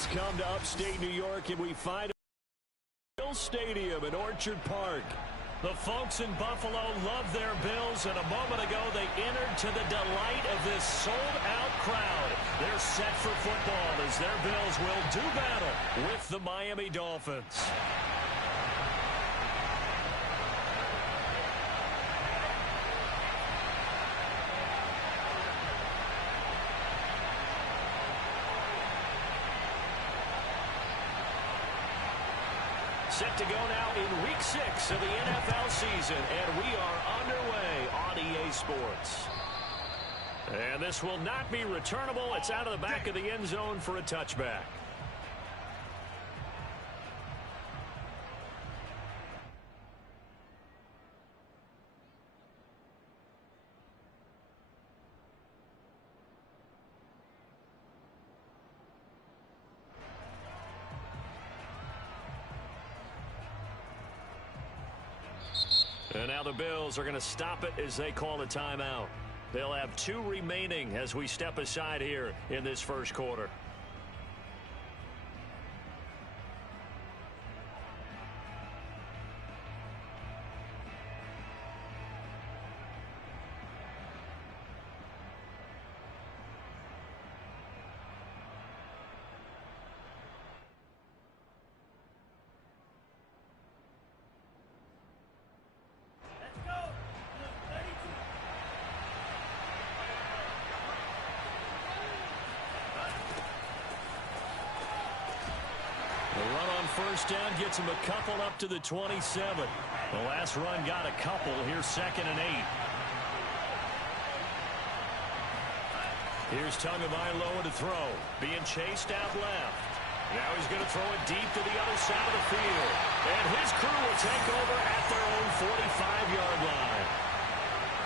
has come to upstate New York, and we find Bill Stadium in Orchard Park. The folks in Buffalo love their Bills, and a moment ago they entered to the delight of this sold-out crowd. They're set for football as their Bills will do battle with the Miami Dolphins. Set to go now in Week 6 of the NFL season, and we are underway on EA Sports. And this will not be returnable. It's out of the back of the end zone for a touchback. And now the Bills are going to stop it as they call a timeout. They'll have 2 remaining as we step aside here in this first quarter. First down gets him a couple up to the 27. The last run got a couple. Here's 2nd and 8. Here's Tagovailoa to throw. Being chased out left. Now he's going to throw it deep to the other side of the field. And his crew will take over at their own 45-yard line.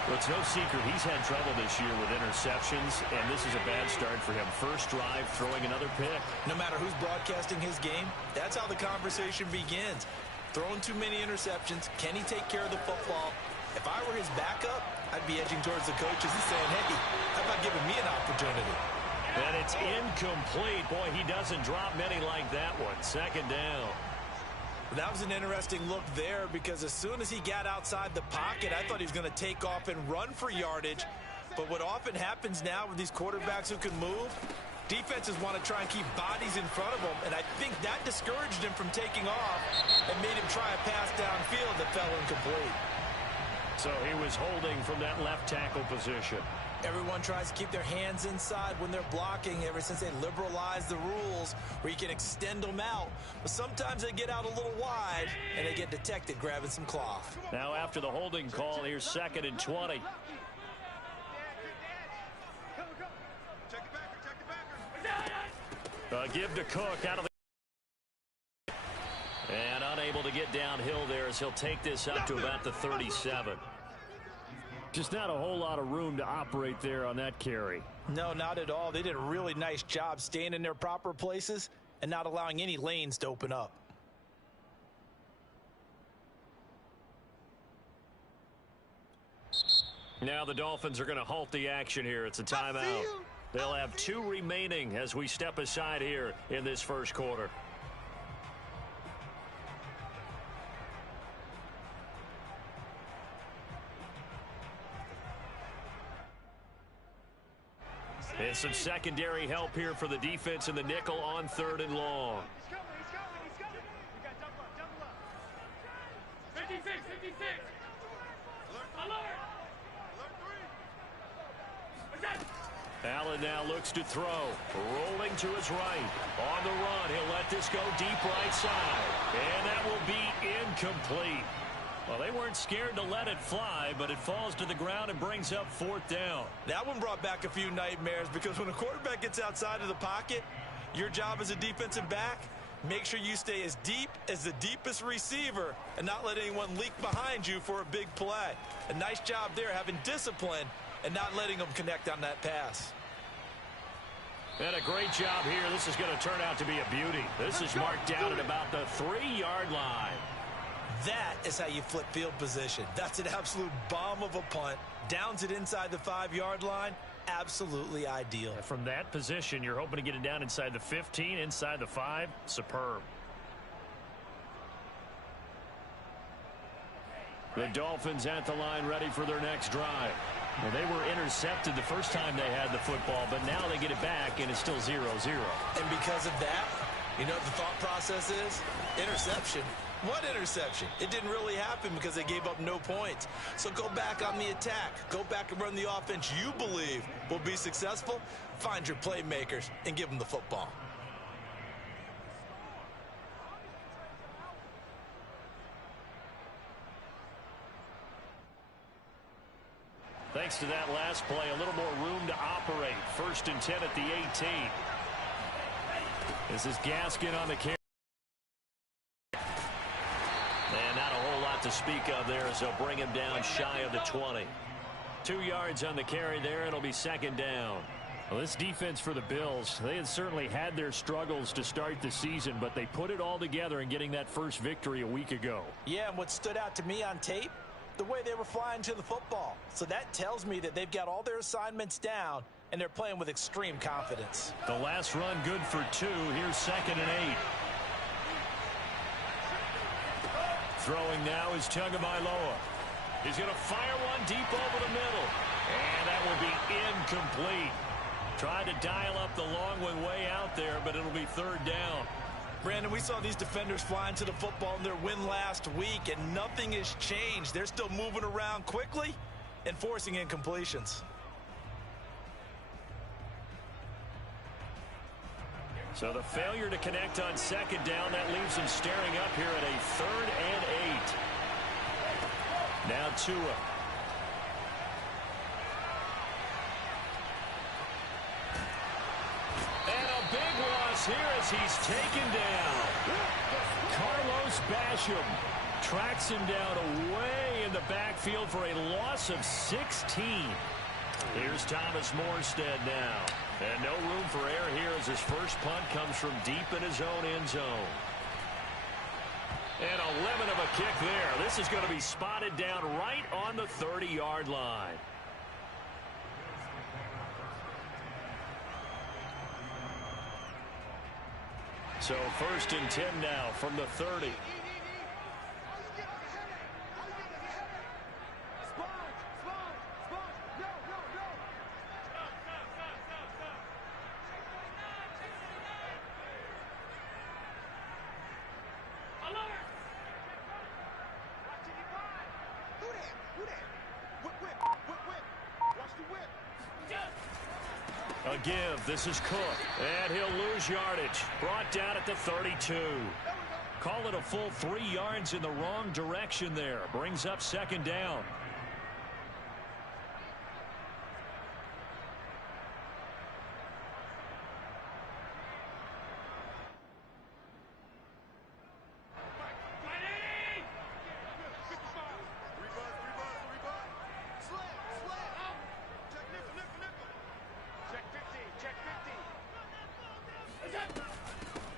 Well, it's no secret he's had trouble this year with interceptions, and this is a bad start for him. First drive, throwing another pick. No matter who's broadcasting his game, that's how the conversation begins. Throwing too many interceptions, can he take care of the football? If I were his backup, I'd be edging towards the coaches and saying, hey, how about giving me an opportunity? And it's incomplete. Boy, he doesn't drop many like that one. 2nd down. That was an interesting look there because as soon as he got outside the pocket, I thought he was going to take off and run for yardage. But what often happens now with these quarterbacks who can move, defenses want to try and keep bodies in front of them, and I think that discouraged him from taking off and made him try a pass downfield that fell incomplete. So he was holding from that left tackle position. Everyone tries to keep their hands inside when they're blocking ever since they liberalized the rules where you can extend them out. But sometimes they get out a little wide and they get detected grabbing some cloth. Now after the holding call, here's 2nd and 20. Give to Cook out of the... And unable to get downhill there as he'll take this up to about the 37. Just not a whole lot of room to operate there on that carry. No, not at all. They did a really nice job staying in their proper places and not allowing any lanes to open up. Now the Dolphins are going to halt the action here. It's a timeout. They'll have 2 remaining as we step aside here in this first quarter. And some secondary help here for the defense in the nickel on 3rd and long. He's coming. We got double up. 56. Alert. Allen now looks to throw. Rolling to his right. On the run, he'll let this go deep right side. And that will be incomplete. Well, they weren't scared to let it fly, but it falls to the ground and brings up 4th down. That one brought back a few nightmares because when a quarterback gets outside of the pocket, your job as a defensive back, make sure you stay as deep as the deepest receiver and not let anyone leak behind you for a big play. A nice job there having discipline and not letting them connect on that pass. And a great job here. This is going to turn out to be a beauty. This is marked down at about the 3-yard line. That is how you flip field position. That's an absolute bomb of a punt. Downs it inside the 5-yard line. absolutely ideal. From that position, you're hoping to get it down inside the 15, inside the 5. Superb. The Dolphins at the line ready for their next drive. Well, they were intercepted the first time they had the football, but now they get it back, and it's still 0-0. And because of that, you know what the thought process is? Interception. What interception? It didn't really happen because they gave up no points. So go back on the attack. Go back and run the offense you believe will be successful. Find your playmakers and give them the football. Thanks to that last play, a little more room to operate. 1st and 10 at the 18. This is Gaskin on the carry. And not a whole lot to speak of there as they'll bring him down shy of the 20. 2 yards on the carry there. It'll be 2nd down. Well, this defense for the Bills, they had certainly had their struggles to start the season, but they put it all together in getting that first victory a week ago. Yeah, and what stood out to me on tape, the way they were flying to the football. So that tells me that they've got all their assignments down, and they're playing with extreme confidence. The last run good for 2. Here's 2nd and 8. Throwing now is Tagovailoa. He's going to fire one deep over the middle. And that will be incomplete. Tried to dial up the long one way out there, but it'll be 3rd down. Brandon, we saw these defenders flying to the football in their win last week, and nothing has changed. They're still moving around quickly and forcing incompletions. So the failure to connect on 2nd down, that leaves them staring up here at a 3rd and 8. Now Tua. And a big loss here as he's taken down. Carlos Basham tracks him down away in the backfield for a loss of 16. Here's Thomas Morstead now. And no room for error here as his first punt comes from deep in his own end zone. And a lemon of a kick there. This is going to be spotted down right on the 30-yard line. So 1st and 10 now from the 30. A give. This is Cook. And he'll lose yardage. Brought down at the 32. Call it a full 3 yards in the wrong direction there. Brings up 2nd down.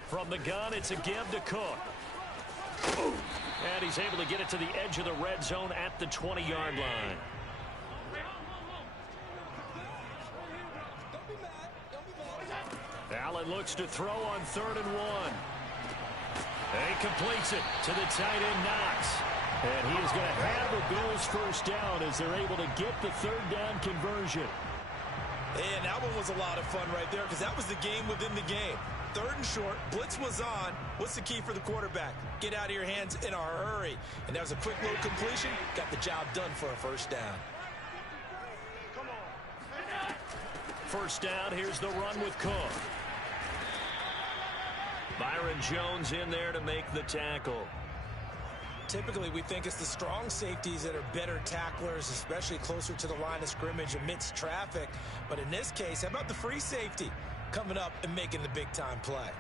From the gun, it's a give to Cook. And he's able to get it to the edge of the red zone at the 20-yard line. Allen looks to throw on 3rd and 1. And he completes it to the tight end Knox. And he is going to have the Bills first down as they're able to get the 3rd down conversion. And that one was a lot of fun right there because that was the game within the game. 3rd and short, blitz was on. What's the key for the quarterback? Get out of your hands in a hurry. And that was a quick little completion. Got the job done for a first down. First down, here's the run with Cook. Byron Jones in there to make the tackle. Typically, we think it's the strong safeties that are better tacklers, especially closer to the line of scrimmage amidst traffic. But in this case, how about the free safety coming up and making the big-time play?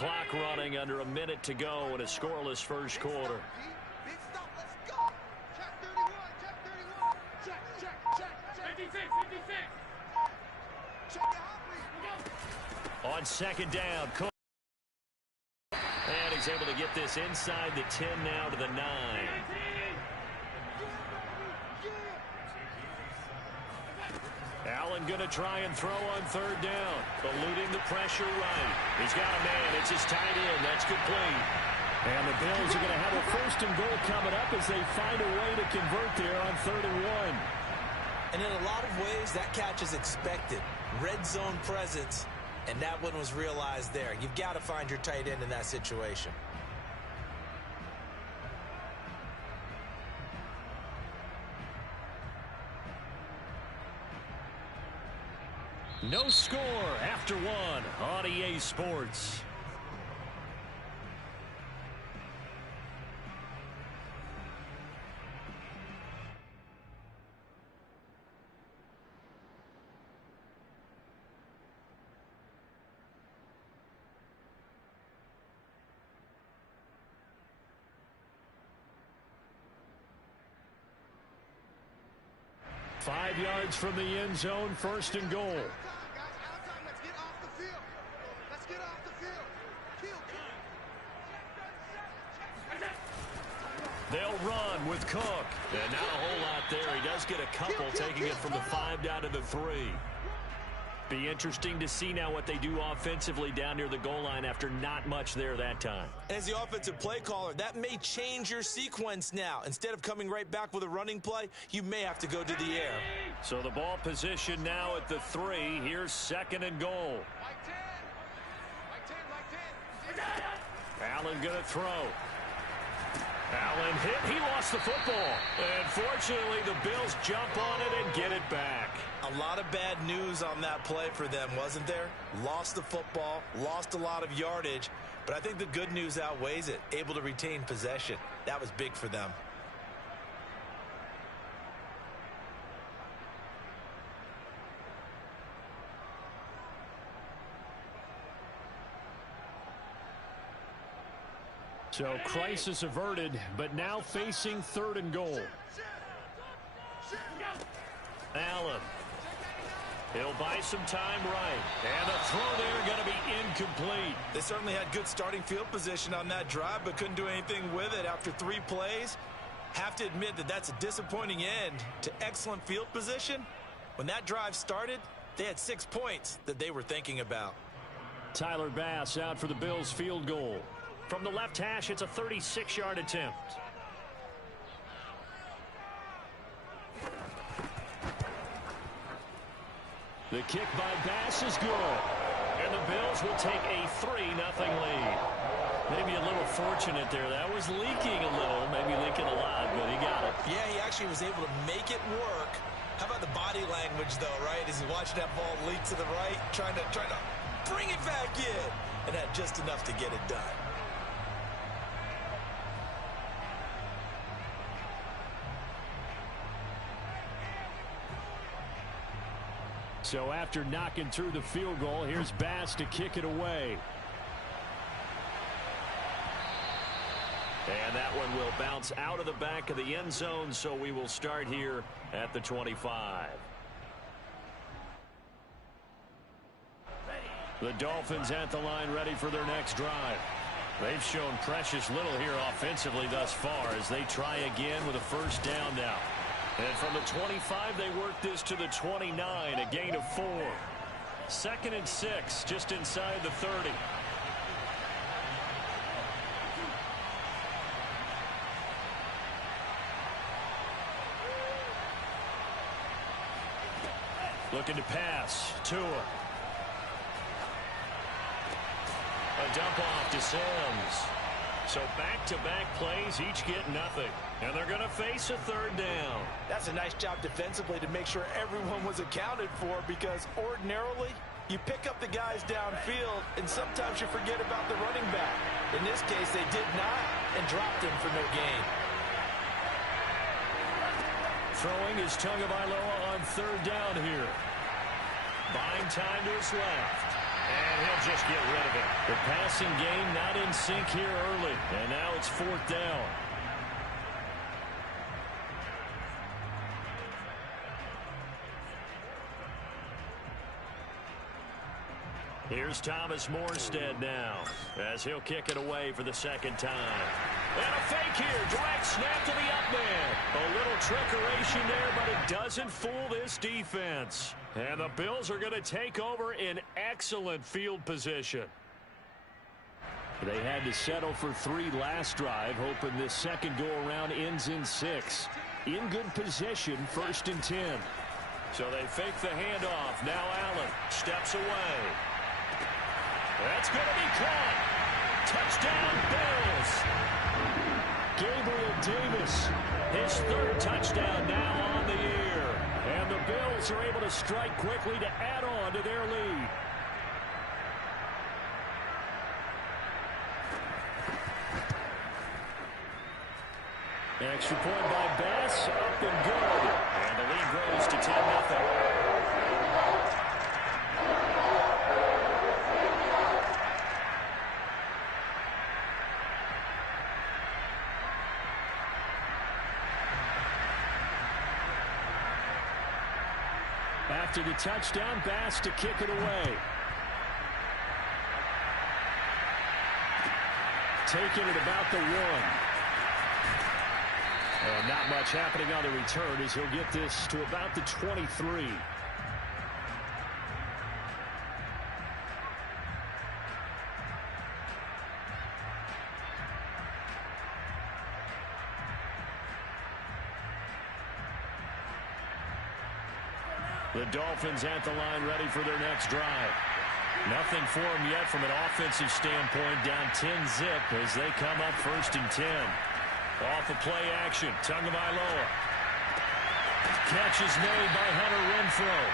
clock running under a minute to go in a scoreless first quarter. Big stop, let's go. Check 31, check 31. Check. 56. Check your hot read. On second down, Cook. And he's able to get this inside the 10 now to the 9. Allen going to try and throw on third down. Eluding the pressure right. He's got a man. It's his tight end. That's complete. And the Bills are going to have a first and goal coming up as they find a way to convert there on 3rd and 1. And in a lot of ways, that catch is expected. Red zone presence, and that one was realized there. You've got to find your tight end in that situation. No score after 1 on EA Sports. Five yards from the end zone, first and goal. Let's get off the field. Let's get off the field. They'll run with Cook. And not a whole lot there. He does get a couple, taking it from the 5 down to the 3. Be interesting to see now what they do offensively down near the goal line after not much there that time. As the offensive play caller, that may change your sequence now. Instead of coming right back with a running play, you may have to go to the air. So the ball position now at the 3. Here's second and goal. Like 10. Allen going to throw. Allen hit. He lost the football. And fortunately, the Bills jump on it and get it back. A lot of bad news on that play for them, wasn't there? Lost the football, lost a lot of yardage, but I think the good news outweighs it. Able to retain possession. That was big for them. So crisis averted, but now facing 3rd and goal. Allen. He'll buy some time right. And the throw there going to be incomplete. They certainly had good starting field position on that drive, but couldn't do anything with it after 3 plays. Have to admit that that's a disappointing end to excellent field position. When that drive started, they had 6 points that they were thinking about. Tyler Bass out for the Bills field goal. From the left hash, it's a 36-yard attempt. The kick by Bass is good. And the Bills will take a 3-0 lead. Maybe a little fortunate there. That was leaking a little, maybe leaking a lot, but he got it. Yeah, he actually was able to make it work. How about the body language, though, right? As he watched that ball leak to the right, trying to bring it back in. And had just enough to get it done. So after knocking through the field goal, here's Bass to kick it away. And that one will bounce out of the back of the end zone, so we will start here at the 25. The Dolphins at the line ready for their next drive. They've shown precious little here offensively thus far as they try again with a first down now. And from the 25, they work this to the 29, a gain of 4. 2nd and 6, just inside the 30. Looking to pass. Tua. A dump off to Sims. So back-to-back plays, each get nothing. And they're going to face a 3rd down. That's a nice job defensively to make sure everyone was accounted for, because ordinarily you pick up the guys downfield and sometimes you forget about the running back. In this case, they did not and dropped him for no gain. Throwing is Tagovailoa on 3rd down here. Buying time to his left. And he'll just get rid of it. The passing game not in sync here early. And now it's 4th down. Here's Thomas Morstead now as he'll kick it away for the 2nd time. And a fake here. Direct snap to the up man. A little trickeration there, but it doesn't fool this defense. And the Bills are going to take over in excellent field position. They had to settle for 3 last drive, hoping this second go-around ends in 6. In good position, 1st and 10. So they fake the handoff. Now Allen steps away. That's going to be caught. Touchdown, Bills. Gabriel Davis, his 3rd touchdown now on the year. And the Bills are able to strike quickly to add on to their lead. Extra point by Bass, up and good. And the lead grows to 10-0. After the touchdown, Bass to kick it away. Taking it about the 1. And not much happening on the return as he'll get this to about the 23. The Dolphins at the line ready for their next drive. Nothing for them yet from an offensive standpoint. Down 10-zip as they come up 1st and 10. Off of play action. Tagovailoa. Catch is made by Hunter Renfrow.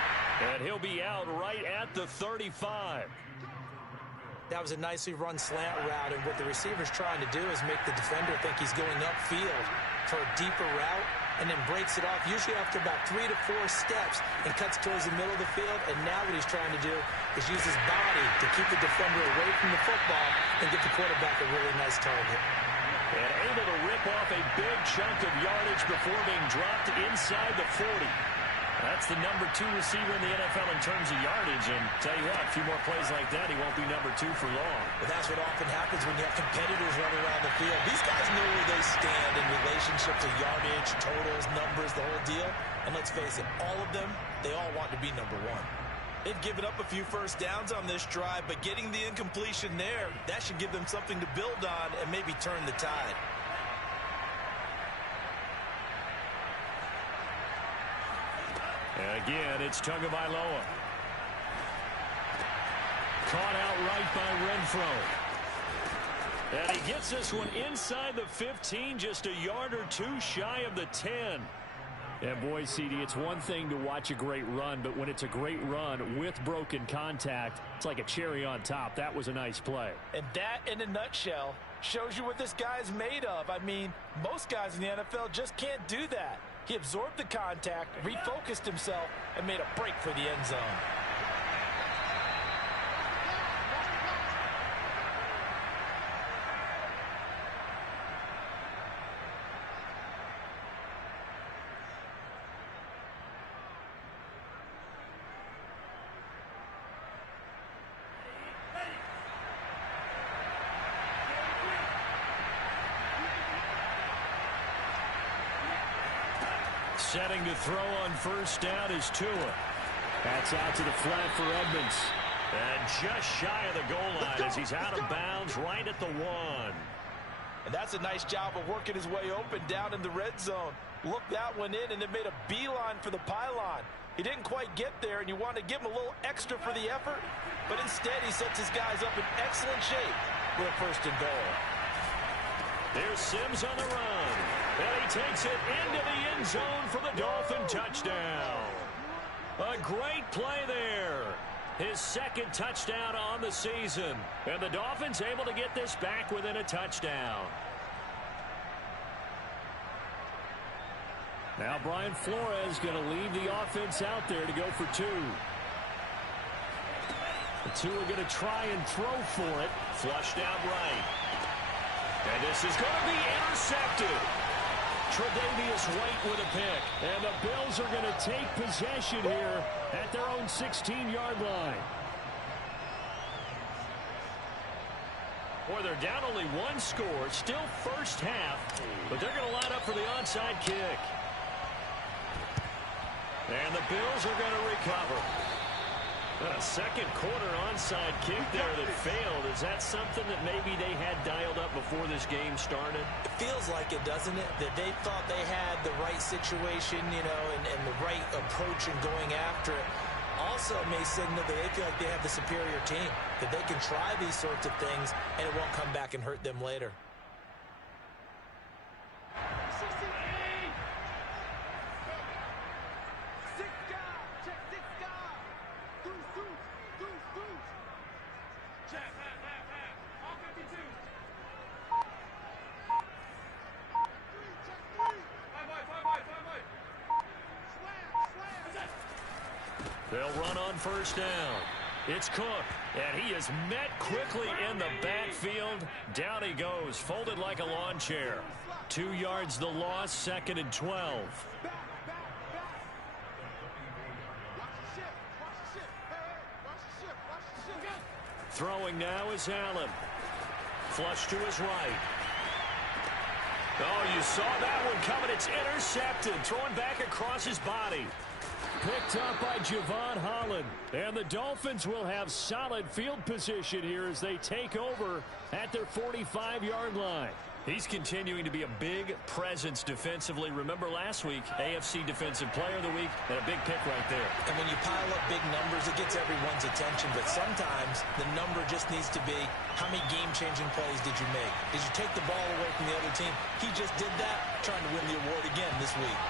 And he'll be out right at the 35. That was a nicely run slant route, and what the receiver's trying to do is make the defender think he's going upfield for a deeper route, and then breaks it off, usually after about 3 to 4 steps, and cuts towards the middle of the field. And now what he's trying to do is use his body to keep the defender away from the football and get the quarterback a really nice target. And able to rip off a big chunk of yardage before being dropped inside the 40. That's the number 2 receiver in the NFL in terms of yardage. And tell you what, a few more plays like that, he won't be number 2 for long. But that's what often happens when you have competitors running around the field. These guys know where they stand in relationship to yardage, totals, numbers, the whole deal. And let's face it, all of them, they all want to be number 1. They've given up a few first downs on this drive, but getting the incompletion there, that should give them something to build on and maybe turn the tide. And again, it's Tagovailoa. Caught outright by Renfrow. And he gets this one inside the 15, just a yard or 2 shy of the 10. And boy, CD, it's one thing to watch a great run, but when it's a great run with broken contact, it's like a cherry on top. That was a nice play. And that, in a nutshell, shows you what this guy's made of. I mean, most guys in the NFL just can't do that. He absorbed the contact, refocused himself, and made a break for the end zone. Setting to throw on first down is Tua. That's out to the flat for Edmonds. And just shy of the goal line as he's out of bounds right at the 1. And that's a nice job of working his way open down in the red zone. Looked that one in and then made a beeline for the pylon. He didn't quite get there, and you want to give him a little extra for the effort, but instead he sets his guys up in excellent shape with a first and goal. There's Sims on the run. And he takes it into the end zone for the Dolphin touchdown. A great play there. His 2nd touchdown on the season. And the Dolphins able to get this back within a touchdown. Now Brian Flores going to leave the offense out there to go for 2. The two are going to try and throw for it. Flushed out right. And this is going to be intercepted. Tre'Davious White with a pick. And the Bills are going to take possession here at their own 16-yard line. Boy, they're down only one score. Still first half. But they're going to line up for the onside kick. And the Bills are going to recover. A second quarter onside kick there that failed. Is that something that maybe they had dialed up before this game started? It feels like it, doesn't it? That they thought they had the right situation, you know, and the right approach in going after it. Also may signal that they feel like they have the superior team, that they can try these sorts of things and it won't come back and hurt them later. They'll run on first down. It's Cook, and he is met quickly in the backfield. Down he goes, folded like a lawn chair. 2 yards the loss, 2nd and 12. Throwing now is Allen. Flush to his right. Oh, you saw that one coming. It's intercepted. Thrown back across his body. Picked up by Javon Holland. And the Dolphins will have solid field position here as they take over at their 45-yard line. He's continuing to be a big presence defensively. Remember last week, AFC Defensive Player of the Week, and a big pick right there. And when you pile up big numbers, it gets everyone's attention. But sometimes the number just needs to be, how many game-changing plays did you make? Did you take the ball away from the other team? He just did that, trying to win the award again this week.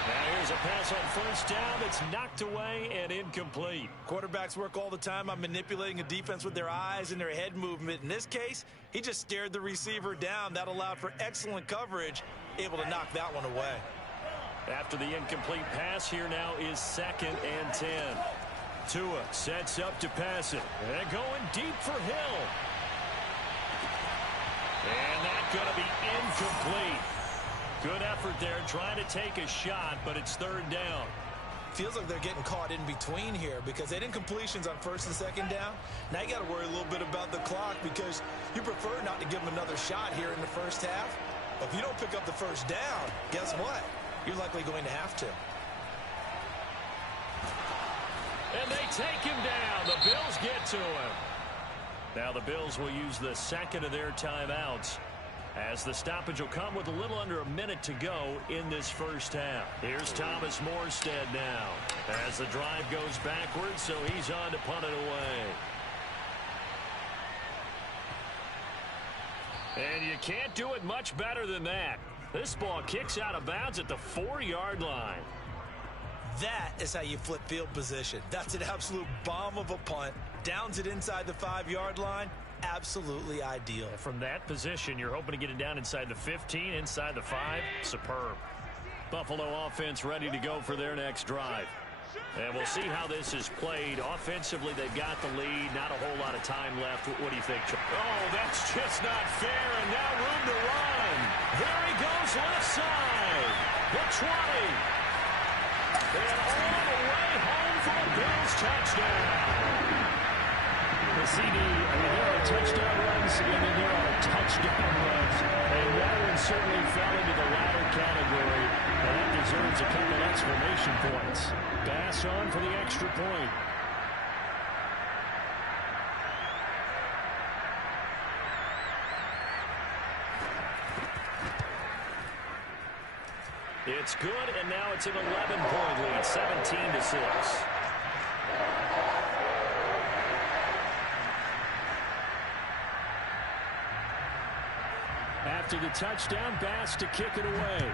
Now here's a pass on first down. It's knocked away and incomplete. Quarterbacks work all the time on manipulating a defense with their eyes and their head movement. In this case, he just stared the receiver down. That allowed for excellent coverage, able to knock that one away. After the incomplete pass, here now is 2nd and 10. Tua sets up to pass it. And going deep for Hill. And that's going to be incomplete. Good effort there, trying to take a shot, but it's 3rd down. Feels like they're getting caught in between here because they didn't completions on 1st and 2nd down. Now you got to worry a little bit about the clock because you prefer not to give them another shot here in the first half. But if you don't pick up the 1st down, guess what? You're likely going to have to. And they take him down. The Bills get to him. Now the Bills will use the 2nd of their timeouts, as the stoppage will come with a little under a minute to go in this first half. Here's Thomas Morstead now as the drive goes backwards, so he's on to punt it away. And you can't do it much better than that. This ball kicks out of bounds at the 4-yard line. That is how you flip field position. That's an absolute bomb of a punt. Downs it inside the 5-yard line. Absolutely ideal. From that position, you're hoping to get it down inside the 15, inside the 5. Superb. Buffalo offense ready to go for their next drive. And we'll see how this is played. Offensively, they've got the lead. Not a whole lot of time left. What do you think, Chuck? Oh, that's just not fair. And now room to run. There he goes left side. The 20. And all the way home for a Bills touchdown. The CD, there are touchdown runs, and then there are touchdown runs. And that one certainly fell into the latter category. And that deserves a couple exclamation points. Bass on for the extra point. It's good, and now it's an 11-point lead, 17-6. After the touchdown, Bass to kick it away.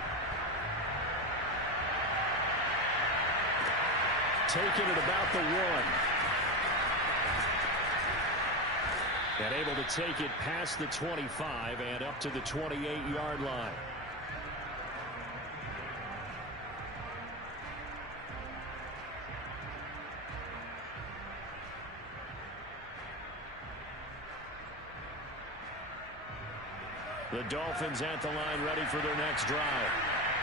Taking it about the 1. And able to take it past the 25 and up to the 28-yard line. The Dolphins at the line ready for their next drive.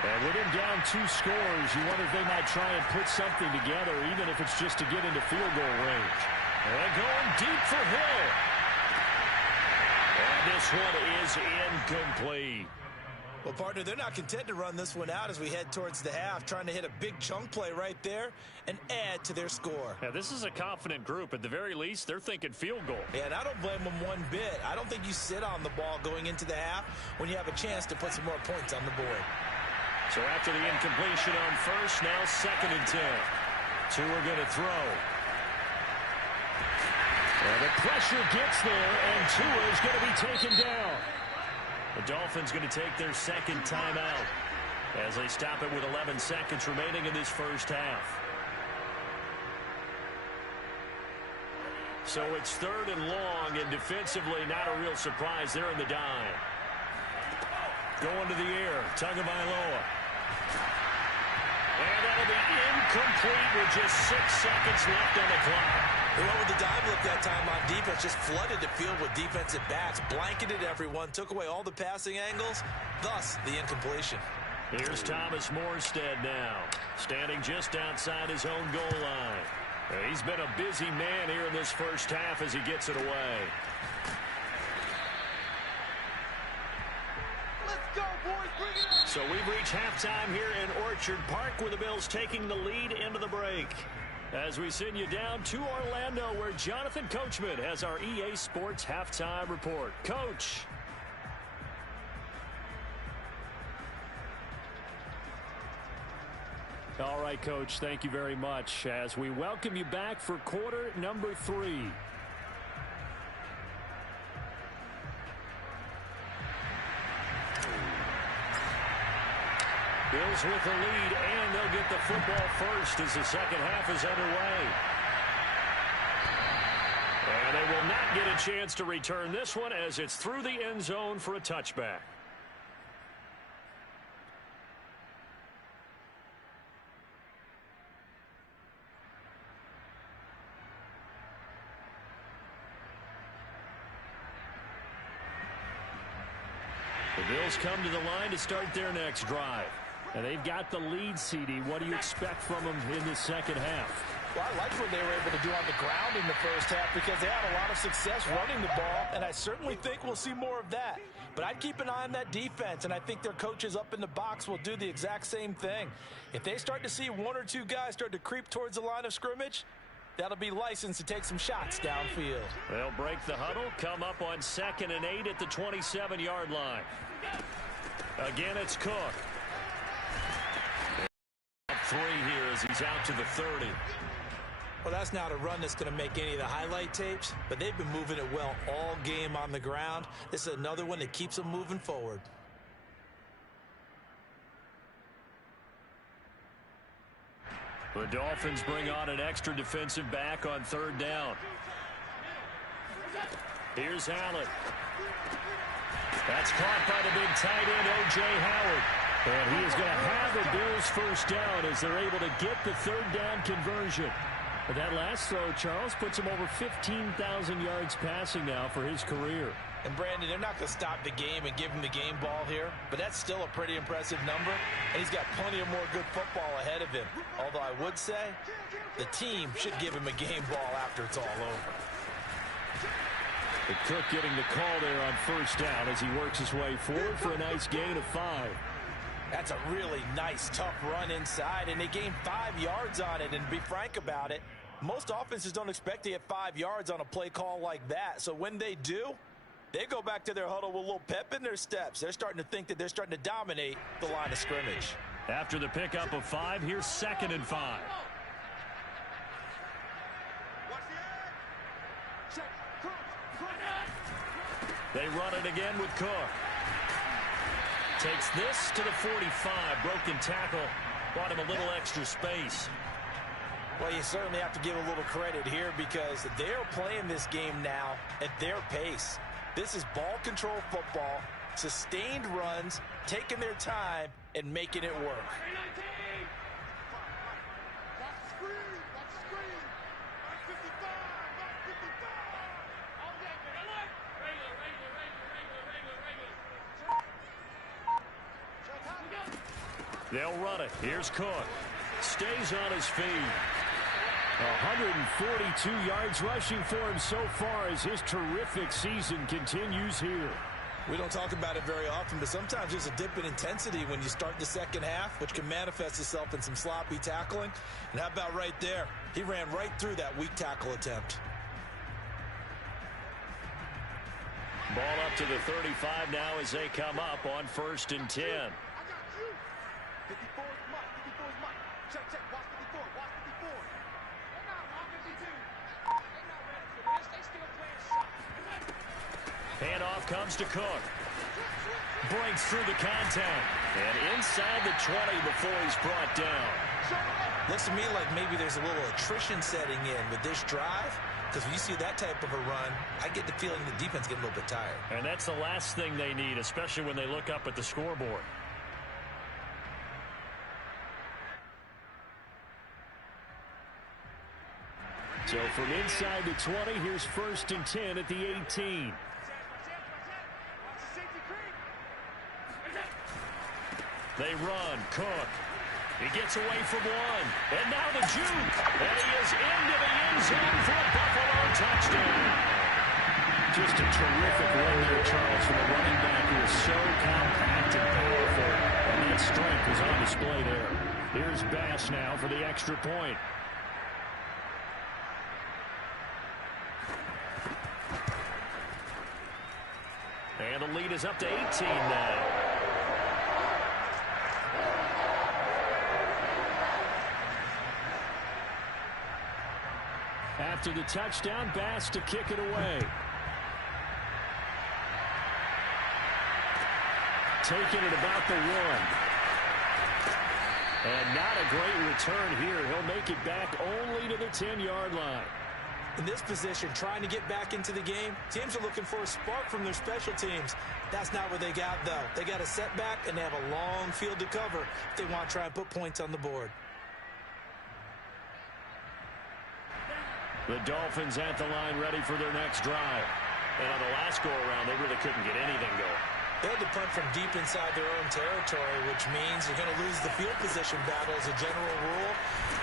And with him down 2 scores, you wonder if they might try and put something together, even if it's just to get into field goal range. And going deep for Hill. And this one is incomplete. Well, partner, they're not content to run this one out as we head towards the half, trying to hit a big chunk play right there and add to their score. Yeah, this is a confident group. At the very least, they're thinking field goal. Yeah, and I don't blame them one bit. I don't think you sit on the ball going into the half when you have a chance to put some more points on the board. So after the incompletion on first, now 2nd and 10. Tua going to throw. And the pressure gets there, and Tua is going to be taken down. The Dolphins going to take their 2nd timeout as they stop it with 11 seconds remaining in this first half. So it's 3rd and long, and defensively not a real surprise. They're in the dime. Going to the air, Tagovailoa. And that'll be incomplete with just 6 seconds left on the clock. They went with the dime look that time on defense, just flooded the field with defensive backs, blanketed everyone, took away all the passing angles, thus the incompletion. Here's Thomas Morstead now, standing just outside his own goal line. He's been a busy man here in this first half as he gets it away. Let's go, boys. Bring it on. So we've reached halftime here in Orchard Park with the Bills taking the lead into the break. As we send you down to Orlando where Jonathan Coachman has our EA Sports halftime report. Coach. All right, Coach, thank you very much as we welcome you back for quarter number 3. Bills with the lead, and they'll get the football first as the second half is underway. And they will not get a chance to return this one as it's through the end zone for a touchback. The Bills come to the line to start their next drive. And they've got the lead, CD. What do you expect from them in the second half? Well, I liked what they were able to do on the ground in the first half because they had a lot of success running the ball, and I certainly think we'll see more of that. But I'd keep an eye on that defense, and I think their coaches up in the box will do the exact same thing. If they start to see 1 or 2 guys start to creep towards the line of scrimmage, that'll be licensed to take some shots downfield. They'll break the huddle, come up on 2nd and 8 at the 27-yard line. Again, it's Cook. 3 here as he's out to the 30. Well, that's not a run that's going to make any of the highlight tapes, but they've been moving it well all game on the ground. This is another one that keeps them moving forward. The Dolphins bring on an extra defensive back on 3rd down. Here's Allen. That's caught by the big tight end, O.J. Howard. And he is going to have the Bills first down as they're able to get the 3rd down conversion. But that last throw, Charles, puts him over 15,000 yards passing now for his career. And, Brandon, they're not going to stop the game and give him the game ball here, but that's still a pretty impressive number, and he's got plenty of more good football ahead of him. Although I would say the team should give him a game ball after it's all over. The Cook getting the call there on 1st down as he works his way forward for a nice gain of 5. That's a really nice, tough run inside, and they gained 5 yards on it. And to be frank about it, most offenses don't expect to get 5 yards on a play call like that. So when they do, they go back to their huddle with a little pep in their steps. They're starting to think that they're starting to dominate the line of scrimmage. After the pickup of 5, here's 2nd and 5. They run it again with Cook. Takes this to the 45. Broken tackle. Brought him a little extra space. Well, you certainly have to give a little credit here because they're playing this game now at their pace. This is ball control football, sustained runs, taking their time, and making it work. They'll run it. Here's Cook. Stays on his feet. 142 yards rushing for him so far as his terrific season continues here. We don't talk about it very often, but sometimes there's a dip in intensity when you start the second half, which can manifest itself in some sloppy tackling. And how about right there? He ran right through that weak tackle attempt. Ball up to the 35 now as they come up on 1st and 10. I got you. 54 is mine. 54 is mine. Check, check. Watch 54. Watch 54. They're not on 52. They're not ready for this. They still playing shot. Handoff comes to Cook. Breaks through the contact. And inside the 20 before he's brought down. Looks to me like maybe there's a little attrition setting in with this drive. Because when you see that type of a run, I get the feeling the defense getting a little bit tired. And that's the last thing they need, especially when they look up at the scoreboard. So from inside the 20, here's 1st and 10 at the 18. They run. Cook. He gets away from one. And now the juke. And he is into the end zone for a Buffalo touchdown. Just a terrific run there, Charles, from a running back who is so compact and powerful. And that strength is on display there. Here's Bass now for the extra point. And the lead is up to 18 now. After the touchdown, Bass to kick it away. Taking it about the 1. And not a great return here. He'll make it back only to the 10-yard line. In this position, trying to get back into the game, teams are looking for a spark from their special teams. That's not what they got, though. They got a setback, and they have a long field to cover if they want to try and put points on the board. The Dolphins at the line ready for their next drive. And on the last go-around, they really couldn't get anything going. They had to punt from deep inside their own territory, which means you're going to lose the field position battle as a general rule.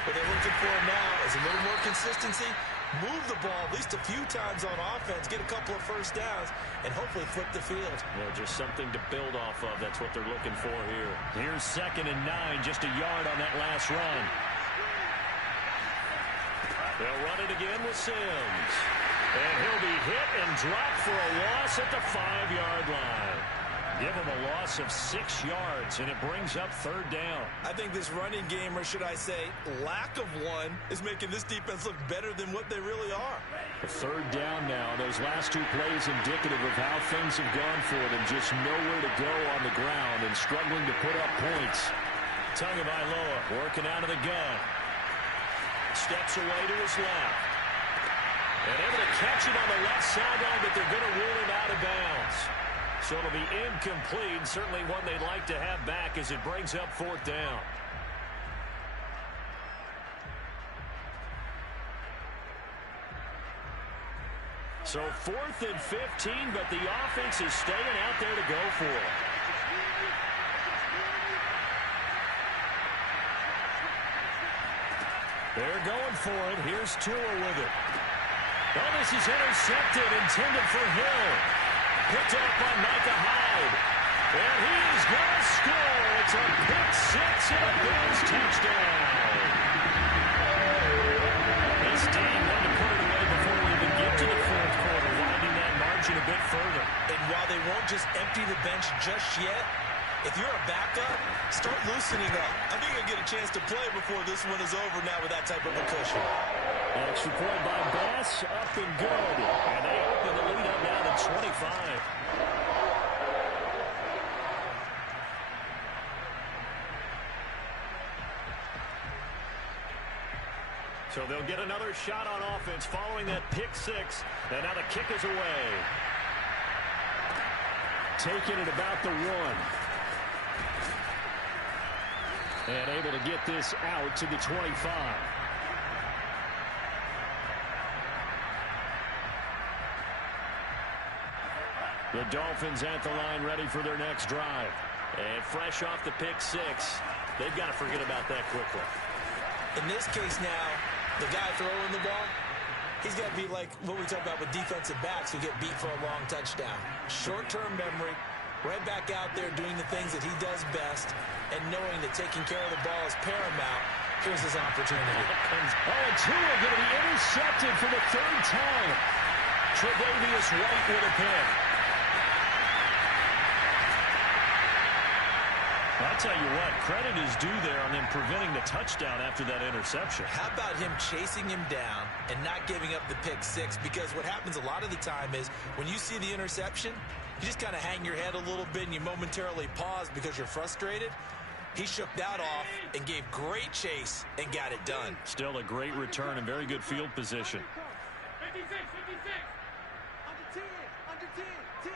What they're looking for now is a little more consistency, move the ball at least a few times on offense, get a couple of first downs, and hopefully flip the field. Yeah, just something to build off of. That's what they're looking for here. Here's 2nd and 9, just a yard on that last run. They'll run it again with Sims. And he'll be hit and dropped for a loss at the 5-yard line. Give him a loss of 6 yards, and it brings up 3rd down. I think this running game, or should I say lack of one, is making this defense look better than what they really are. A 3rd down now. Those last 2 plays indicative of how things have gone for them. Just nowhere to go on the ground and struggling to put up points. Tagovailoa working out of the gun. Steps away to his left. And able to catch it on the left sideline, but they're going to rule him out of bounds. So it'll be incomplete, certainly one they'd like to have back as it brings up 4th down. So 4th and 15, but the offense is staying out there to go for it. They're going for it. Here's Tua with it. Oh, this is intercepted, intended for Hill. Picked up by Micah Hyde. And he is going to score. It's a pick 6 and a Bills touchdown. This team wanted to put it away before we even get to the 4th quarter, winding that margin a bit further. And while they won't just empty the bench just yet, if you're a backup, start loosening up. I think you'll get a chance to play before this one is over now with that type of a cushion. Extra point by Bass, up and good. And they open the lead up now to 25. So they'll get another shot on offense following that pick 6. And now the kick is away. Taking it about the 1. And able to get this out to the 25. The Dolphins at the line ready for their next drive. And fresh off the pick six, they've got to forget about that quickly. In this case now, the guy throwing the ball, he's got to be like what we talk about with defensive backs who get beat for a long touchdown. Short-term memory, right back out there doing the things that he does best, and knowing that taking care of the ball is paramount. Here's his opportunity. And Tua going to be intercepted for the third time. Tre'Davious White with a pick. I'll tell you what, credit is due there on them preventing the touchdown after that interception. How about him chasing him down and not giving up the pick six? Because what happens a lot of the time is when you see the interception, you just kind of hang your head a little bit and you momentarily pause because you're frustrated. He shook that off and gave great chase and got it done. Still a great return and very good field position. 56, 56. Under 10, under 10, 10.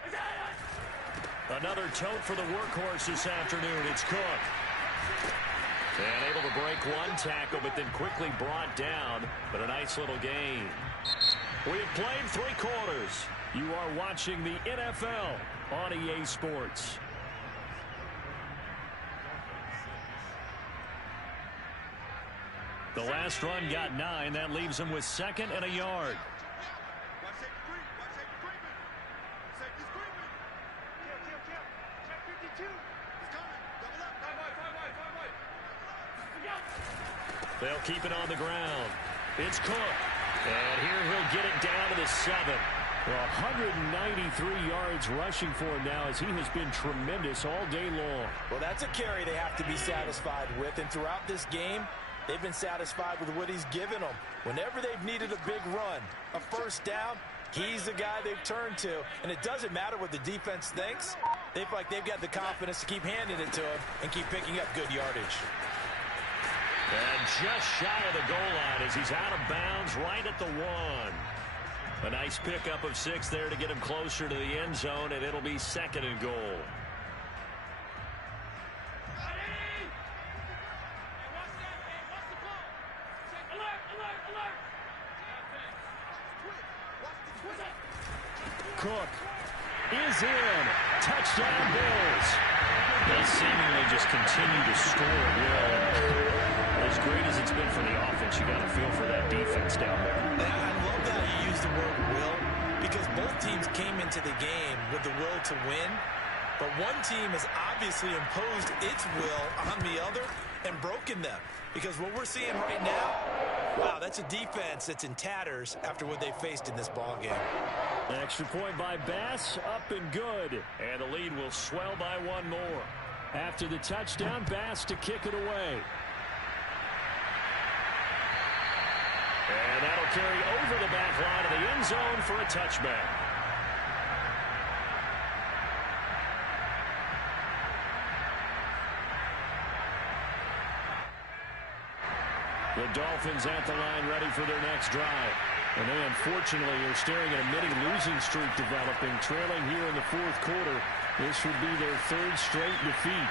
Let's go. Another tote for the workhorse this afternoon. It's Cook. And able to break one tackle, but then quickly brought down. But a nice little gain. We have played 3 quarters. You are watching the NFL on EA Sports. The last run got 9. That leaves him with 2nd and a yard. Watch safety creep. Watch safety creeping. Safety's creeping. Kill. Check 52. It's coming. Double up. Five wide. They'll keep it on the ground. It's Cook. And here he'll get it down to the 7. 193 yards rushing for him now as he has been tremendous all day long. Well, that's a carry they have to be satisfied with. And throughout this game, they've been satisfied with what he's given them. Whenever they've needed a big run, a first down, he's the guy they've turned to. And it doesn't matter what the defense thinks. They feel like they've got the confidence to keep handing it to him and keep picking up good yardage. And just shy of the goal line as he's out of bounds right at the 1. A nice pickup of 6 there to get him closer to the end zone, and it'll be 2nd and goal. Cook is in. Touchdown, Bills. They seemingly just continue to score at will. As great as it's been for the offense, you got to feel for that defense down there. I love how you use the word will, because both teams came into the game with the will to win, but one team has obviously imposed its will on the other and broken them. Because what we're seeing right now, wow, that's a defense that's in tatters after what they faced in this ballgame. An extra point by Bass, up and good. And the lead will swell by 1 more. After the touchdown, Bass to kick it away. And that'll carry over the back line of the end zone for a touchback. The Dolphins at the line ready for their next drive. And they unfortunately are staring at a mini losing streak developing, trailing here in the 4th quarter. This would be their 3rd straight defeat.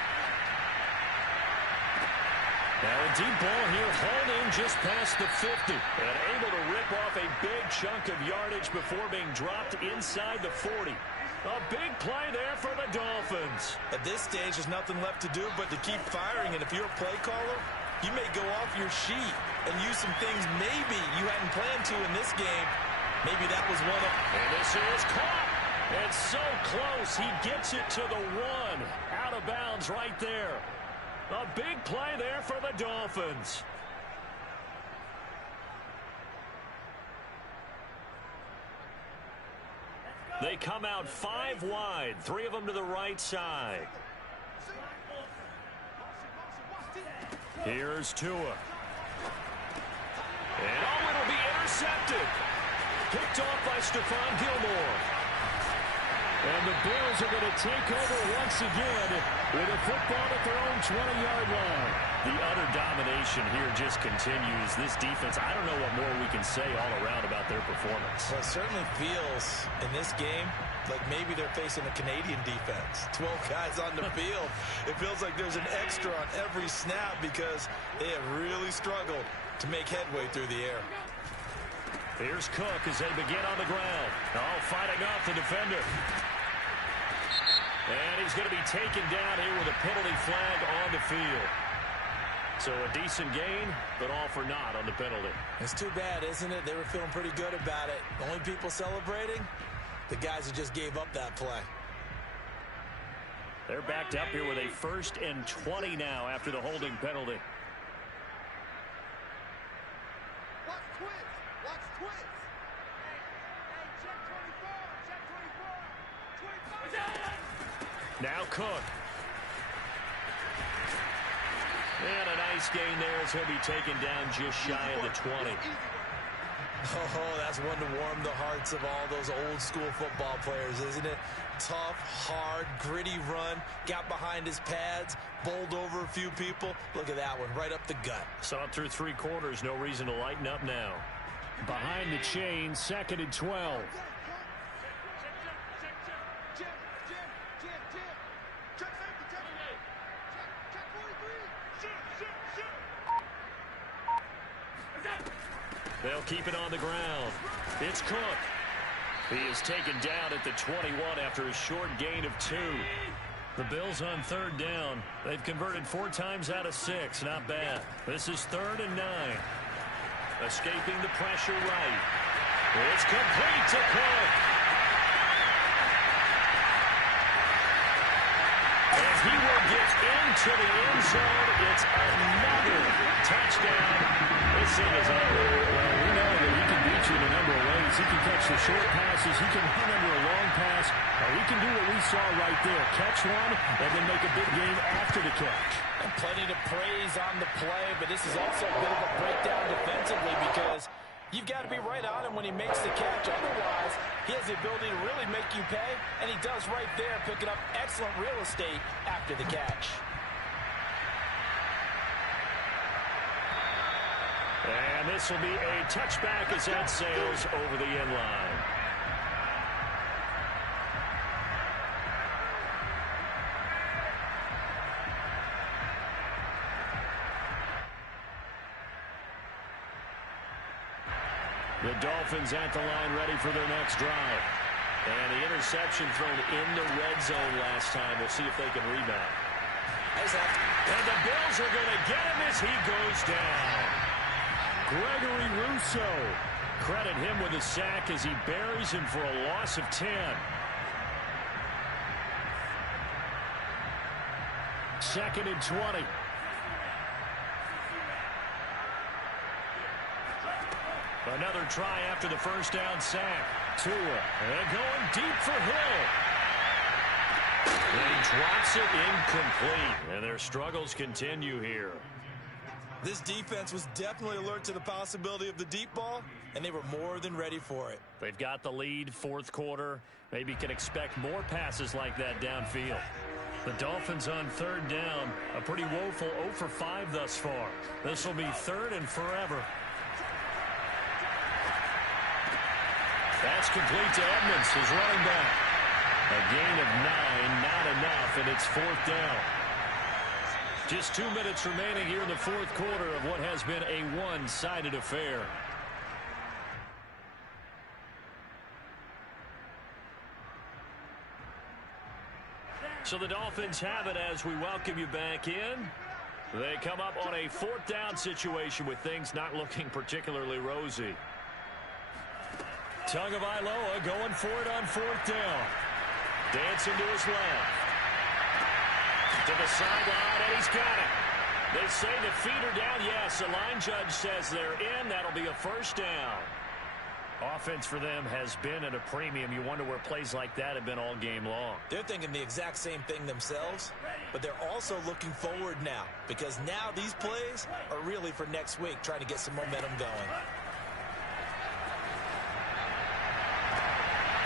Now a deep ball here, hauled in just past the 50. And able to rip off a big chunk of yardage before being dropped inside the 40. A big play there for the Dolphins. At this stage, there's nothing left to do but to keep firing. And if you're a play caller, you may go off your sheet and use some things maybe you hadn't planned to in this game. Maybe that was one of... And this is caught. And so close, he gets it to the 1. Out of bounds right there. A big play there for the Dolphins. They come out 5 wide, 3 of them to the right side. Here's Tua. And it'll be intercepted. Picked off by Stephon Gilmore. And the Bills are going to take over once again with a football at their own 20-yard line. The utter domination here just continues. This defense, I don't know what more we can say all around about their performance. Well, it certainly feels in this game like maybe they're facing a Canadian defense. 12 guys on the field. It feels like there's an extra on every snap because they have really struggled to make headway through the air. Here's Cook as they begin on the ground. Oh, fighting off the defender. And he is going to be taken down here with a penalty flag on the field. So a decent gain, but all for naught on the penalty. It's too bad, isn't it? They were feeling pretty good about it. The only people celebrating, the guys who just gave up that play. They're backed up here with a 1st and 20 now after the holding penalty. Watch twist. Watch twist. Hey, check 24. Check 24. 25. Now Cook. And a nice gain there as he'll be taken down just shy of the 20. Oh, that's one to warm the hearts of all those old school football players, isn't it? Tough, hard, gritty run, got behind his pads, bowled over a few people. Look at that one, right up the gut. Saw it through 3 quarters, no reason to lighten up now. Behind the chain, 2nd and 12. They'll keep it on the ground. It's Cook. He is taken down at the 21 after a short gain of 2. The Bills on 3rd down. They've converted 4 times out of 6. Not bad. This is 3rd and 9. Escaping the pressure right. It's complete to Cook. And he will get into the end zone. It's another touchdown. This thing is over. Well, we know that he can beat you in a number of ways. He can catch the short passes. He can hunt under a long pass. Or he can do what we saw right there. Catch one and then make a big game after the catch. And plenty to praise on the play, but this is also a bit of a breakdown defensively because you've got to be right on him when he makes the catch. Otherwise, he has the ability to really make you pay, and he does right there, picking up excellent real estate after the catch. And this will be a touchback as that sails over the end line. The Dolphins at the line ready for their next drive. And the interception thrown in the red zone last time. We'll see if they can rebound. And the Bills are going to get him as he goes down. Gregory Rousseau. Credit him with a sack as he buries him for a loss of 10. Second and 20. Another try after the first down sack. Tua, and going deep for Hill. And he drops it incomplete. And their struggles continue here. This defense was definitely alert to the possibility of the deep ball, and they were more than ready for it. They've got the lead, 4th quarter. Maybe can expect more passes like that downfield. The Dolphins on 3rd down. A pretty woeful 0 for 5 thus far. This will be 3rd and forever. That's complete to Edmonds, his running back. A gain of 9, not enough, and it's 4th down. Just 2 minutes remaining here in the 4th quarter of what has been a one-sided affair. So the Dolphins have it as we welcome you back in. They come up on a 4th down situation with things not looking particularly rosy. Tagovailoa going for it on 4th down. Dancing to his left. To the sideline, and he's got it. They say the feet are down. Yes, the line judge says they're in. That'll be a 1st down. Offense for them has been at a premium. You wonder where plays like that have been all game long. They're thinking the exact same thing themselves, but they're also looking forward now because now these plays are really for next week, trying to get some momentum going.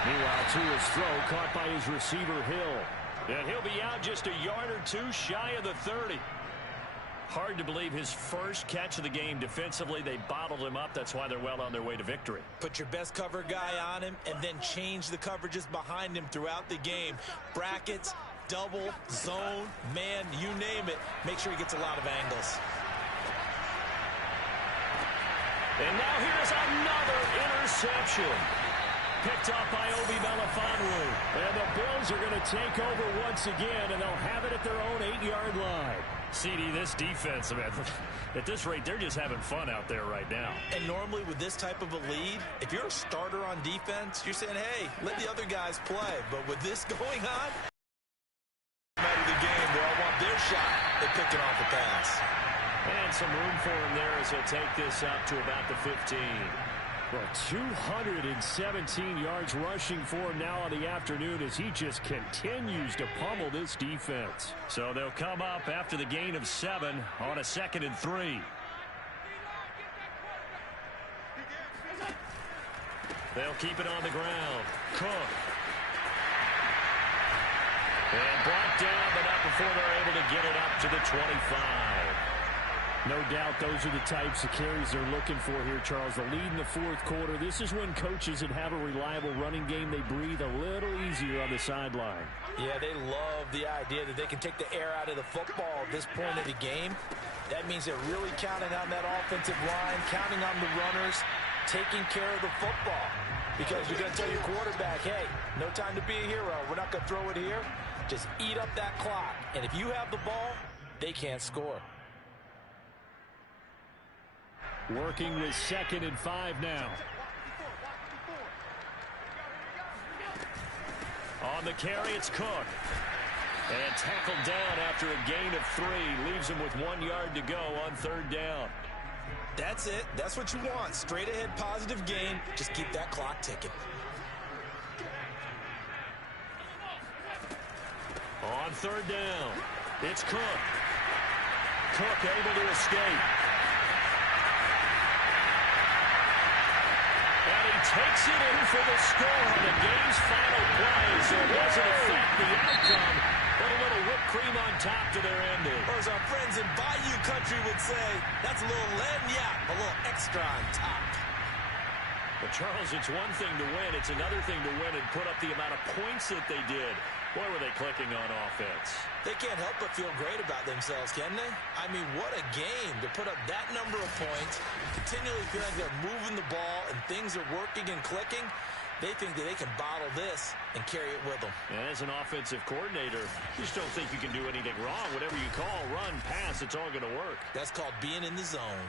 Meanwhile, Tua's throw caught by his receiver, Hill. And he'll be out just a yard or 2 shy of the 30. Hard to believe his first catch of the game defensively. They bottled him up. That's why they're well on their way to victory. Put your best cover guy on him and then change the coverages behind him throughout the game. Brackets, double, zone, man, you name it. Make sure he gets a lot of angles. And now here's another interception. picked off by Obi Melifonwu. And the Bills are going to take over once again, and they'll have it at their own 8-yard line. CD, this defense, man, at this rate, they're just having fun out there right now. And normally with this type of a lead, if you're a starter on defense, you're saying, hey, let the other guys play. But with this going on, out of the game, they all want their shot at picking off the pass. And some room for him there as he'll take this up to about the 15. Well, 217 yards rushing for him now on the afternoon as he just continues to pummel this defense. So they'll come up after the gain of 7 on a 2nd and 3. They'll keep it on the ground. Cook. And brought down, but not before they're able to get it up to the 25. No doubt those are the types of carries they're looking for here, Charles. The lead in the fourth quarter. This is when coaches that have a reliable running game, they breathe a little easier on the sideline. Yeah, they love the idea that they can take the air out of the football at this point of the game. That means they're really counting on that offensive line, counting on the runners, taking care of the football. Because you're going to tell your quarterback, hey, no time to be a hero. We're not going to throw it here. Just eat up that clock. And if you have the ball, they can't score. Working with 2nd and 5 now. On the carry, it's Cook. And tackled down after a gain of 3. Leaves him with 1 yard to go on 3rd down. That's it. That's what you want. Straight ahead positive game. Just keep that clock ticking. On 3rd down, it's Cook. Cook able to escape. And he takes it in for the score on the game's final play. So it doesn't affect the outcome, but a little whipped cream on top to their ending. Or as our friends in Bayou Country would say, that's a little lagniappe, a little extra on top. But Charles, it's one thing to win. It's another thing to win and put up the amount of points that they did. Boy, were they clicking on offense. They can't help but feel great about themselves, can they? I mean, what a game to put up that number of points, continually feel like they're moving the ball and things are working and clicking. They think that they can bottle this and carry it with them. And as an offensive coordinator, you just don't think you can do anything wrong. Whatever you call, run, pass, it's all going to work. That's called being in the zone.